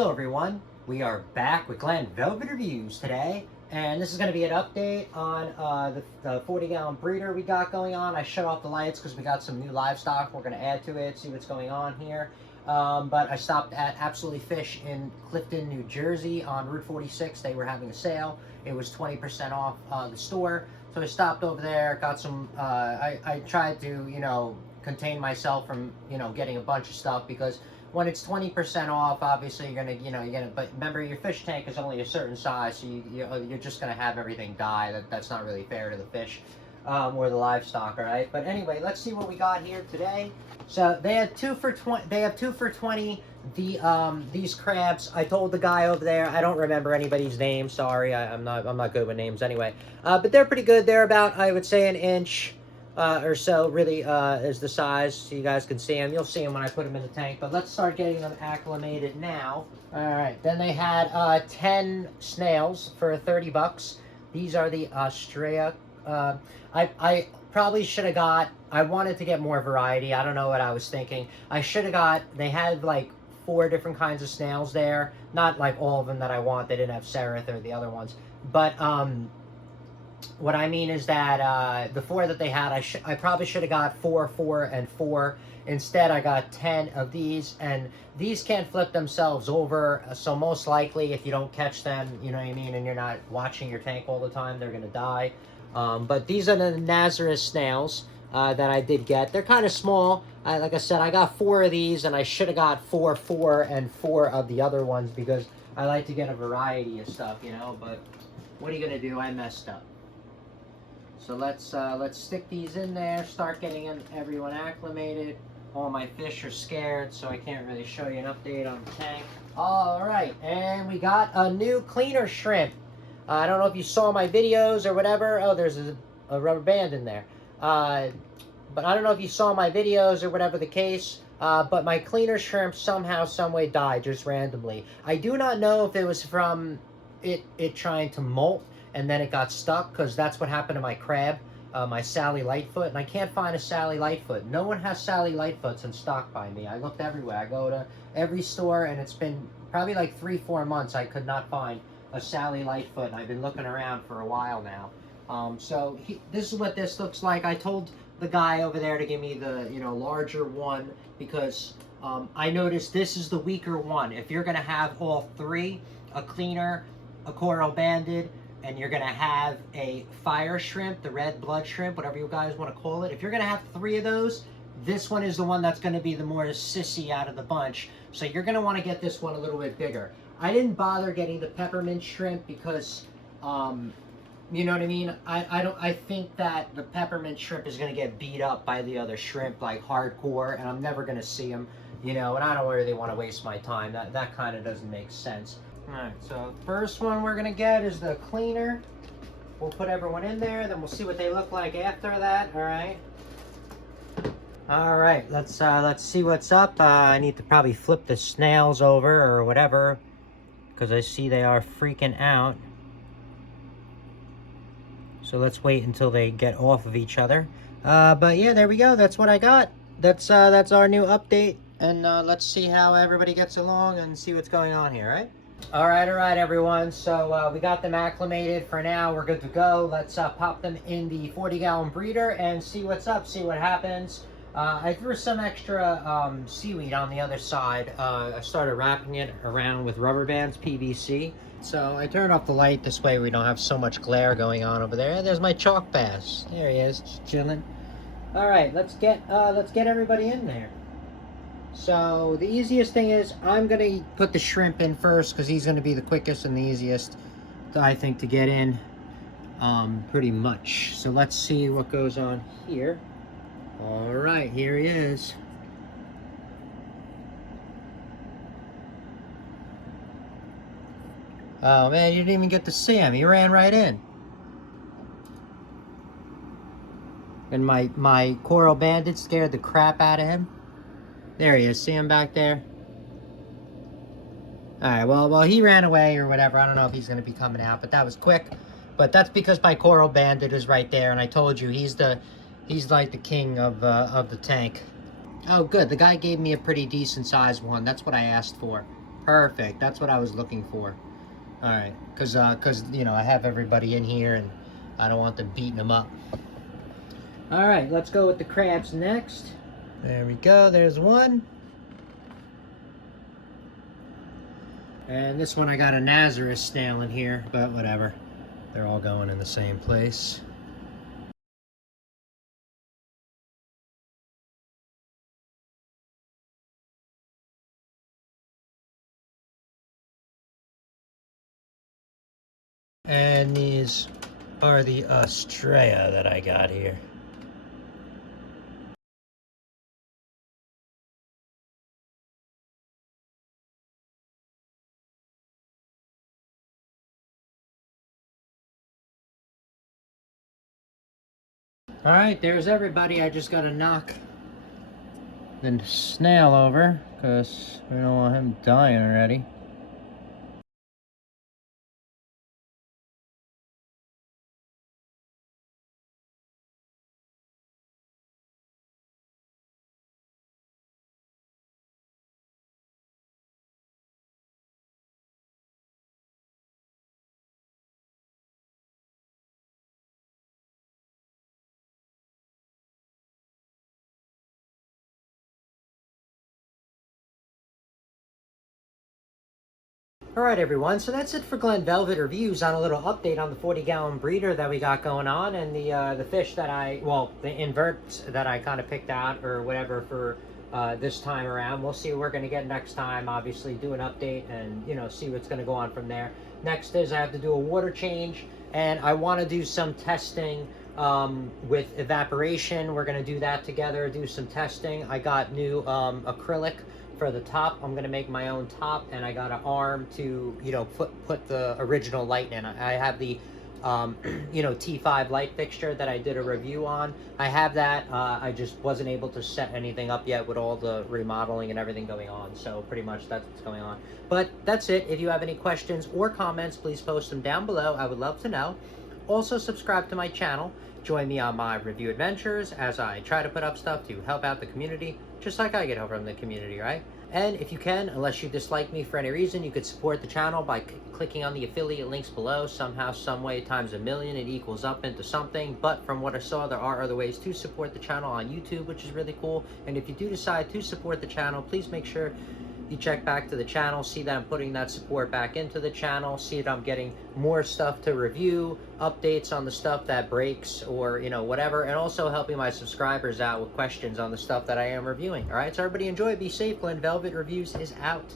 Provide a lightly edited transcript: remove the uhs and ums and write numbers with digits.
Hello everyone, we are back with Glenn Velvet Reviews today, and this is going to be an update on the 40-gallon breeder we got going on. I shut off the lights because we got some new livestock we're going to add to it, see what's going on here. But I stopped at Absolutely Fish in Clifton, New Jersey on Route 46. They were having a sale. It was 20% off the store. So I stopped over there, got some, I tried to, contain myself from, getting a bunch of stuff, because when it's 20% off, obviously you're gonna, but remember your fish tank is only a certain size, so you're just gonna have everything die. That's not really fair to the fish or the livestock, all right? But anyway, let's see what we got here today. So they had 2 for 20. They have 2 for 20. These crabs. I told the guy over there. I don't remember anybody's name. Sorry, I'm not good with names anyway. But they're pretty good. They're about, I would say, an inch or so. Really, is the size. So you guys can see them. You'll see them when I put them in the tank. But let's start getting them acclimated now. All right. Then they had 10 snails for 30 bucks. These are the Astraea. I probably should have got, I wanted to get more variety. I don't know what I was thinking. I should have got, they had like 4 different kinds of snails there. Not like all of them that I want. They didn't have seraph or the other ones. But what I mean is that the 4 that they had, I probably should have got 4, 4, and 4. Instead, I got 10 of these, and these can't flip themselves over. So most likely, if you don't catch them, you know what I mean, and you're not watching your tank all the time, they're going to die. But these are the Nassarius snails that I did get. They're kind of small. Like I said, I got 4 of these, and I should have got 4, 4, and 4 of the other ones, because I like to get a variety of stuff, but what are you going to do? I messed up. So let's stick these in there, start getting everyone acclimated. All my fish are scared, so I can't really show you an update on the tank. All right, and we got a new cleaner shrimp. I don't know if you saw my videos or whatever. Oh, there's a rubber band in there. But I don't know if you saw my videos or whatever the case. But my cleaner shrimp somehow, someway died just randomly. I do not know if it was from it trying to molt and then it got stuck, because that's what happened to my crab, my Sally Lightfoot. And I can't find a Sally Lightfoot. No one has Sally Lightfoots in stock by me. I looked everywhere. I go to every store, and it's been probably like 3-4 months I could not find a Sally Lightfoot, and I've been looking around for a while now. So this is what this looks like. I told the guy over there to give me the larger one, because I noticed this is the weaker one. If you're gonna have all 3, a cleaner, a coral banded, and you're gonna have a fire shrimp, the red blood shrimp, whatever you guys want to call it, if you're gonna have 3 of those, this one is the one that's gonna be the more sissy out of the bunch. So you're gonna want to get this one a little bit bigger. I didn't bother getting the peppermint shrimp because, you know what I mean? I think that the peppermint shrimp is going to get beat up by the other shrimp, like hardcore, and I'm never going to see them, and I don't really want to waste my time. That kind of doesn't make sense. All right, so first one we're going to get is the cleaner. We'll put everyone in there, then we'll see what they look like after that, all right? All right, let's see what's up. I need to probably flip the snails over or whatever, because I see they are freaking out. So let's wait until they get off of each other. But yeah, there we go. That's what I got. That's our new update. And let's see how everybody gets along and see what's going on here, right? All right, everyone. So we got them acclimated for now. We're good to go. Let's pop them in the 40-gallon breeder and see what's up, see what happens. I threw some extra seaweed on the other side. I started wrapping it around with rubber bands, PVC. So I turned off the light, this way we don't have so much glare going on over there. There's my chalk bass. There he is, just chilling. All right, let's get everybody in there. So the easiest thing is I'm gonna put the shrimp in first, because he's gonna be the quickest and the easiest, I think, to get in. Pretty much. So let's see what goes on here. All right, here he is. Oh man, you didn't even get to see him. He ran right in. And my coral bandit scared the crap out of him. There he is. See him back there? Alright, well, he ran away or whatever. I don't know if he's going to be coming out, but that was quick. But that's because my coral bandit is right there, and I told you, he's like the king of the tank. Oh, good. The guy gave me a pretty decent sized one. That's what I asked for. Perfect. That's what I was looking for. All right, because you know, I have everybody in here and I don't want them beating them up. All right, let's go with the crabs next. There we go. There's one. And this one I got a Nassarius Snail in here, but whatever. They're all going in the same place. And these are the Astraea that I got here. All right, there's everybody. I just got to knock the snail over because we don't want him dying already. Alright everyone, so that's it for Glen Velvet Reviews on a little update on the 40-gallon breeder that we got going on and the fish that the inverts that I kind of picked out or whatever for this time around. We'll see what we're going to get next time, obviously do an update and, you know, see what's going to go on from there. Next is I have to do a water change and I want to do some testing with evaporation. We're going to do that together, do some testing. I got new acrylic for the top. I'm gonna make my own top, and I got an arm to, you know, put the original light in. I have the you know, T5 light fixture that I did a review on. I have that. I just wasn't able to set anything up yet with all the remodeling and everything going on. So pretty much that's what's going on. But that's it. If you have any questions or comments, please post them down below. I would love to know. Also subscribe to my channel. Join me on my review adventures as I try to put up stuff to help out the community, just like I get help from the community, right? And if you can, unless you dislike me for any reason, you could support the channel by clicking on the affiliate links below. Somehow, some way, times a million, it equals up into something. But from what I saw, there are other ways to support the channel on YouTube, which is really cool. And if you do decide to support the channel, please make sure you check back to the channel, see that I'm putting that support back into the channel, see that I'm getting more stuff to review, updates on the stuff that breaks or, you know, whatever, and also helping my subscribers out with questions on the stuff that I am reviewing. All right, so everybody enjoy, be safe. Glen Velvet Reviews is out.